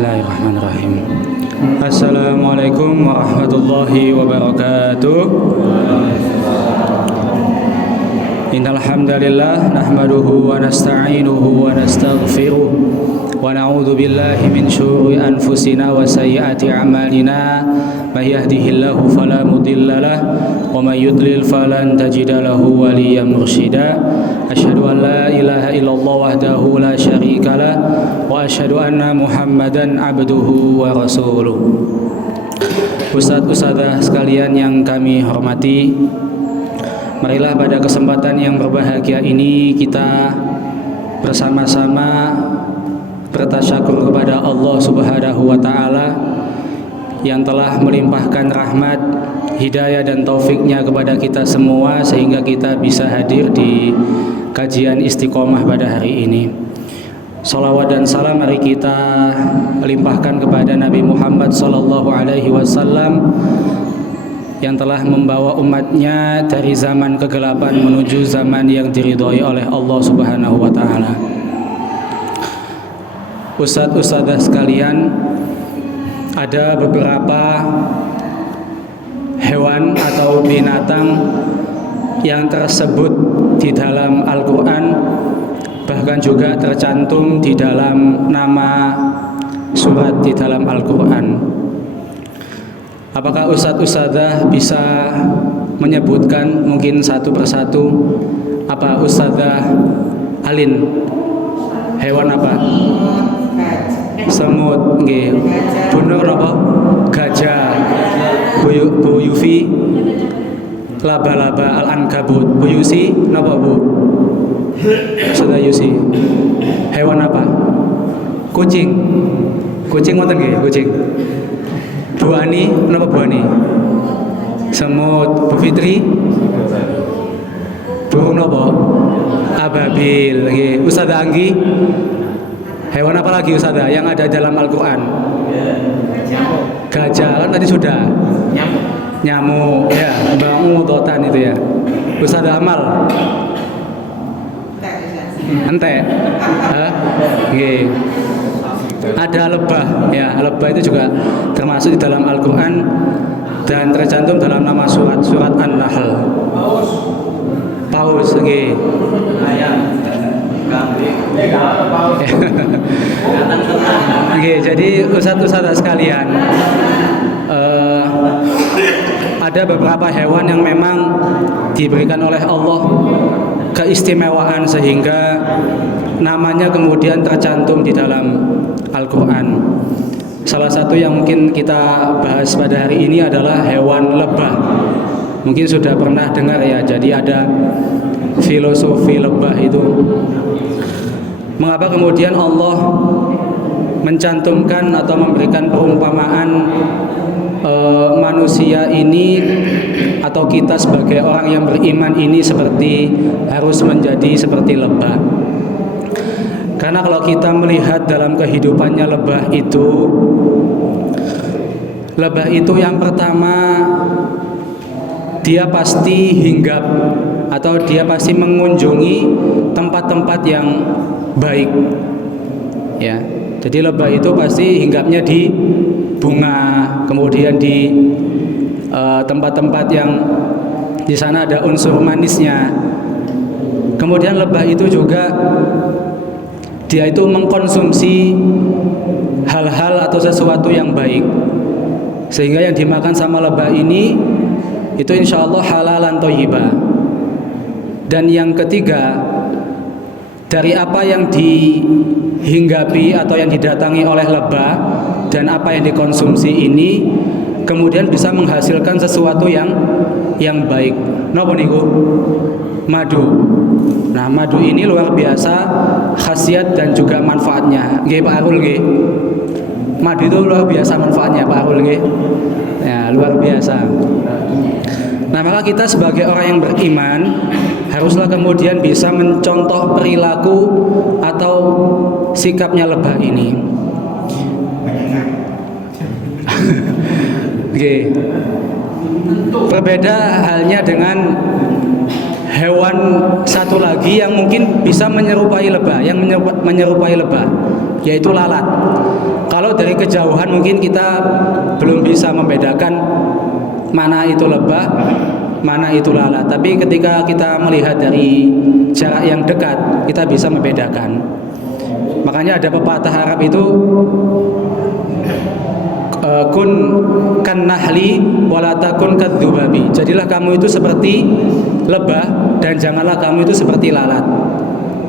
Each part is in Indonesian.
Bismillahirrahmanirrahim. Assalamualaikum warahmatullahi wabarakatuh. Innal hamdalillah nahmaduhu wa nasta'inuhu wa nastaghfiruh wa na'udzu billahi min syururi anfusina wa sayyiati a'malina may yahdihillahu fala mudhillalah wa may yudlil falan tajida lahu waliyyan mursyida. Asyhadu an la ilaha illallah wahdahu la syarikalah wa asyhadu anna Muhammadan abduhu wa rasuluh. Ustadz-ustadzah sekalian yang kami hormati, marilah pada kesempatan yang berbahagia ini kita bersama-sama bertasyakur kepada Allah Subhanahu wa taala yang telah melimpahkan rahmat, hidayah dan taufiknya kepada kita semua sehingga kita bisa hadir di kajian istiqomah pada hari ini. Salawat dan salam mari kita limpahkan kepada Nabi Muhammad sallallahu alaihi wasallam yang telah membawa umatnya dari zaman kegelapan menuju zaman yang diridhoi oleh Allah Subhanahu wa taala. Ustadz-ustadzah sekalian, ada beberapa hewan atau binatang yang tersebut di dalam Al-Quran, bahkan juga tercantum di dalam nama surat di dalam Al-Quran. Apakah ustadz-ustadzah bisa menyebutkan mungkin satu persatu? Apa Ustadzah Alin? Hewan apa? Semut, nggih. Bener apa? Gajah. Bu Yufi, laba-laba, al-ankabut. Bu Yusi, napa Bu? Sudah Yusi. Hewan apa? Kucing. Kucing ngoten nggih, kucing. Bu Ani, napa Bu Ani? Semut. Bu Fitri? Burung napa? Ababil. Nggih. Ustadzah Anggi? Hewan apa lagi Ustadzah yang ada dalam Al-Quran? Gajah, kan tadi sudah. Nyamuk, ya, bangutotan itu ya. Ustadzah Amal? Ente? Nggih. Ada lebah, ya, lebah itu juga termasuk di dalam Al-Quran dan tercantum dalam nama surat An-Nahl. Paus, nggih. Oke, jadi ustadz-ustadzah sekalian, ada beberapa hewan yang memang diberikan oleh Allah keistimewaan sehingga namanya kemudian tercantum di dalam Al-Quran. Salah satu yang mungkin kita bahas pada hari ini adalah hewan lebah. Mungkin sudah pernah dengar ya, jadi ada filosofi lebah itu. Mengapa kemudian Allah mencantumkan atau memberikan perumpamaan manusia ini atau kita sebagai orang yang beriman ini seperti harus menjadi seperti lebah? Karena kalau kita melihat dalam kehidupannya lebah itu yang pertama, dia pasti hinggap atau dia pasti mengunjungi tempat-tempat yang baik, ya. Jadi lebah itu pasti hinggapnya di bunga, kemudian di tempat-tempat yang di sana ada unsur manisnya. Kemudian lebah itu juga dia itu mengkonsumsi hal-hal atau sesuatu yang baik, sehingga yang dimakan sama lebah ini itu insya Allah halalan thayyibah. Dan yang ketiga, dari apa yang dihinggapi atau yang didatangi oleh lebah dan apa yang dikonsumsi ini kemudian bisa menghasilkan sesuatu yang baik. Napa niku? Madu. Nah, madu ini luar biasa khasiat dan juga manfaatnya. Nggih Pak Arul nggih. Madu itu luar biasa manfaatnya Pak Arul nggih. Ya, luar biasa. Nah, maka kita sebagai orang yang beriman haruslah kemudian bisa mencontoh perilaku atau sikapnya lebah ini. Oke. Berbeda halnya dengan hewan satu lagi yang mungkin bisa menyerupai lebah, yaitu lalat. Kalau dari kejauhan mungkin kita belum bisa membedakan mana itu lebah, mana itu lalat. Tapi ketika kita melihat dari jarak yang dekat, kita bisa membedakan. Makanya ada pepatah Arab itu kun kan nahli wala takun kadzubabi. Jadilah kamu itu seperti lebah dan janganlah kamu itu seperti lalat.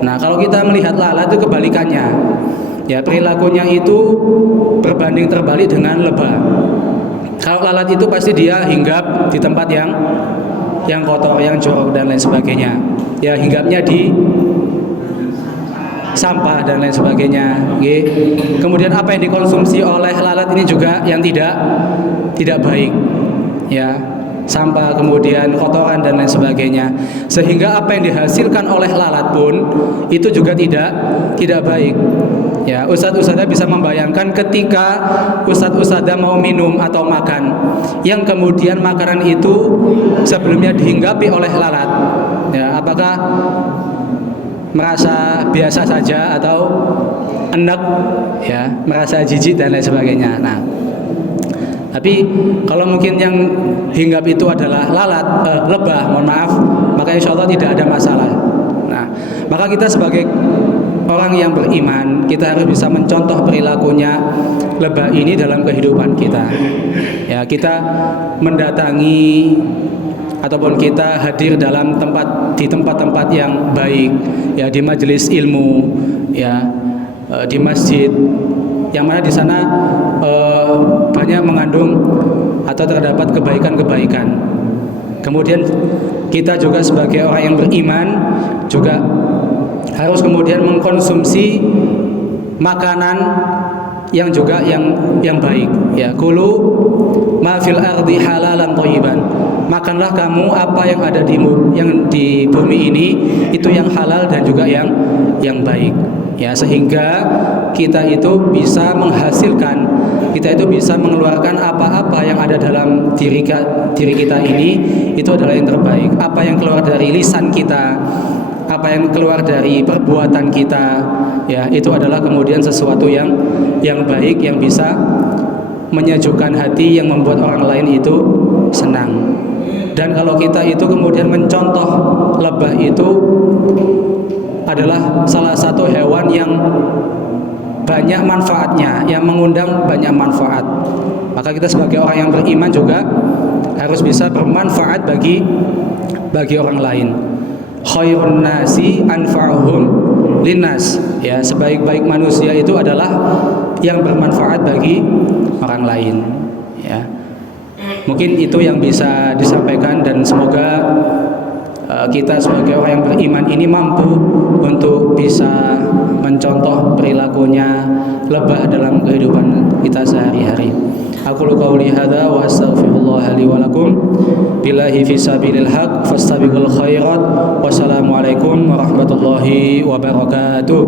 Nah, kalau kita melihat lalat itu kebalikannya. Ya, perilakunya itu berbanding terbalik dengan lebah. Kalau lalat itu pasti dia hinggap di tempat yang kotor, yang jorok dan lain sebagainya. Ya, hinggapnya di sampah dan lain sebagainya. Kemudian apa yang dikonsumsi oleh lalat ini juga yang tidak baik. Ya, sampah, kemudian kotoran dan lain sebagainya. Sehingga apa yang dihasilkan oleh lalat pun itu juga tidak baik. Ya, ustadz-ustadzah bisa membayangkan ketika ustadz-ustadzah mau minum atau makan, yang kemudian makanan itu sebelumnya dihinggapi oleh lalat. Ya, apakah merasa biasa saja atau enek, ya, merasa jijik dan lain sebagainya. Nah, tapi kalau mungkin yang hinggap itu adalah lalat, lebah, mohon maaf, maka insya Allah tidak ada masalah. Nah, maka kita sebagai orang yang beriman, kita harus bisa mencontoh perilakunya lebah ini dalam kehidupan kita. Ya, kita mendatangi ataupun kita hadir dalam tempat-tempat yang baik, ya, di majelis ilmu, ya, di masjid, yang mana di sana banyak mengandung atau terdapat kebaikan-kebaikan. Kemudian kita juga sebagai orang yang beriman juga harus kemudian mengkonsumsi makanan yang juga yang baik. Ya, kulu ma fil ardi halalan thayyiban. Makanlah kamu apa yang ada di bumi ini itu yang halal dan juga yang baik. Ya, sehingga kita itu bisa menghasilkan, kita itu bisa mengeluarkan apa-apa yang ada dalam diri kita ini itu adalah yang terbaik. Apa yang keluar dari lisan kita, apa yang keluar dari perbuatan kita, ya, itu adalah kemudian sesuatu yang baik, yang bisa menyejukkan hati, yang membuat orang lain itu senang. Dan kalau kita itu kemudian mencontoh lebah itu adalah salah satu hewan yang banyak manfaatnya, yang mengundang banyak manfaat, maka kita sebagai orang yang beriman juga harus bisa bermanfaat bagi orang lain. Khairun nasi anfa'uhum linnas. Ya, sebaik-baik manusia itu adalah yang bermanfaat bagi orang lain. Ya, mungkin itu yang bisa disampaikan, dan semoga kita sebagai orang yang beriman ini mampu untuk bisa mencontoh perilakunya lebah dalam kehidupan kita sehari-hari. Aqulu qouli hadza wa astaghfirullah li wa lakum billahi fi sabilil haq fastabiqul khairat. Wassalamualaikum warahmatullahi wabarakatuh.